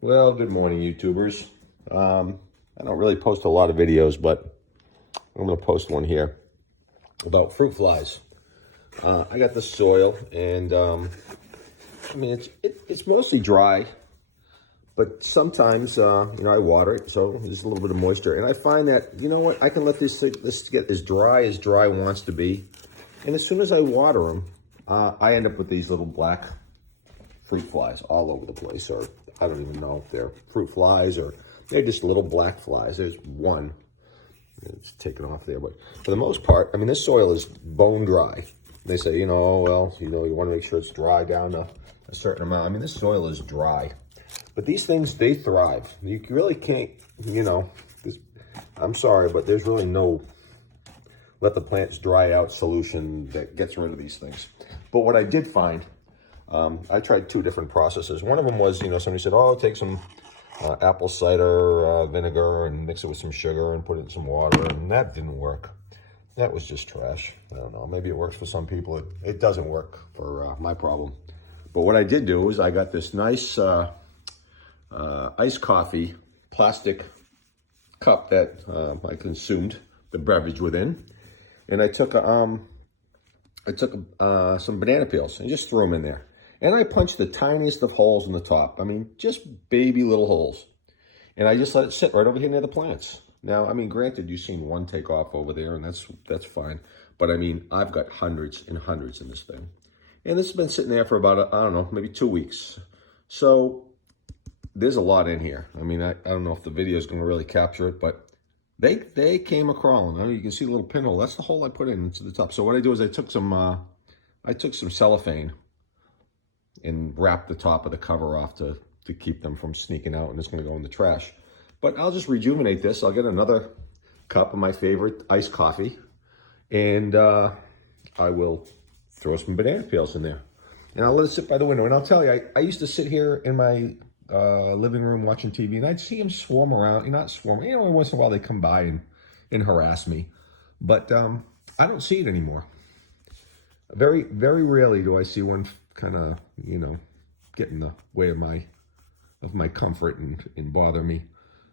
Well, good morning, YouTubers. I don't really post a lot of videos, but I'm going to post one here about fruit flies. I got the soil, and I mean it's mostly dry, but sometimes I water it, so there's a little bit of moisture, and I find that what, I can let this get as dry wants to be, and as soon as I water them, I end up with these little black fruit flies all over the place, or I don't even know if they're fruit flies or they're just little black flies. There's one. It's taken off there, but for the most part, I mean, this soil is bone dry. They say, you want to make sure it's dry down to a certain amount. I mean, this soil is dry, but these things, they thrive. You really can't, I'm sorry, but there's really no let the plants dry out solution that gets rid of these things. But what I did find, I tried two different processes. One of them was, somebody said, oh, take some apple cider vinegar and mix it with some sugar and put it in some water, and that didn't work. That was just trash. I don't know. Maybe it works for some people. It doesn't work for my problem. But what I did do is I got this nice iced coffee plastic cup that I consumed the beverage within, and I took some banana peels and just threw them in there. And I punched the tiniest of holes in the top. I mean, just baby little holes. And I just let it sit right over here near the plants. Now, I mean, granted, you've seen one take off over there, and that's fine. But I mean, I've got hundreds and hundreds in this thing. And this has been sitting there for about, I don't know, maybe 2 weeks. So there's a lot in here. I mean, I don't know if the video is going to really capture it, but they came a-crawling. I mean, you can see a little pinhole. That's the hole I put into the top. So what I do is I took some cellophane and wrap the top of the cover off to keep them from sneaking out, and it's going to go in the trash. But I'll just rejuvenate this. I'll get another cup of my favorite iced coffee, and I will throw some banana peels in there. And I'll let it sit by the window. And I'll tell you, I used to sit here in my living room watching TV, and I'd see them swarm around. Not swarm, every once in a while they come by and harass me. But I don't see it anymore. Very, very rarely do I see one kind of, get in the way of my comfort and bother me.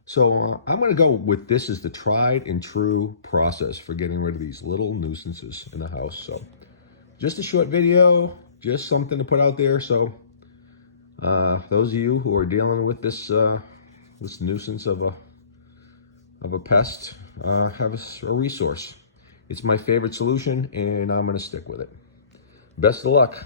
So I'm going to go with this as the tried and true process for getting rid of these little nuisances in the house. So just a short video, just something to put out there. So those of you who are dealing with this this nuisance of a pest, have a resource. It's my favorite solution, and I'm going to stick with it. Best of luck.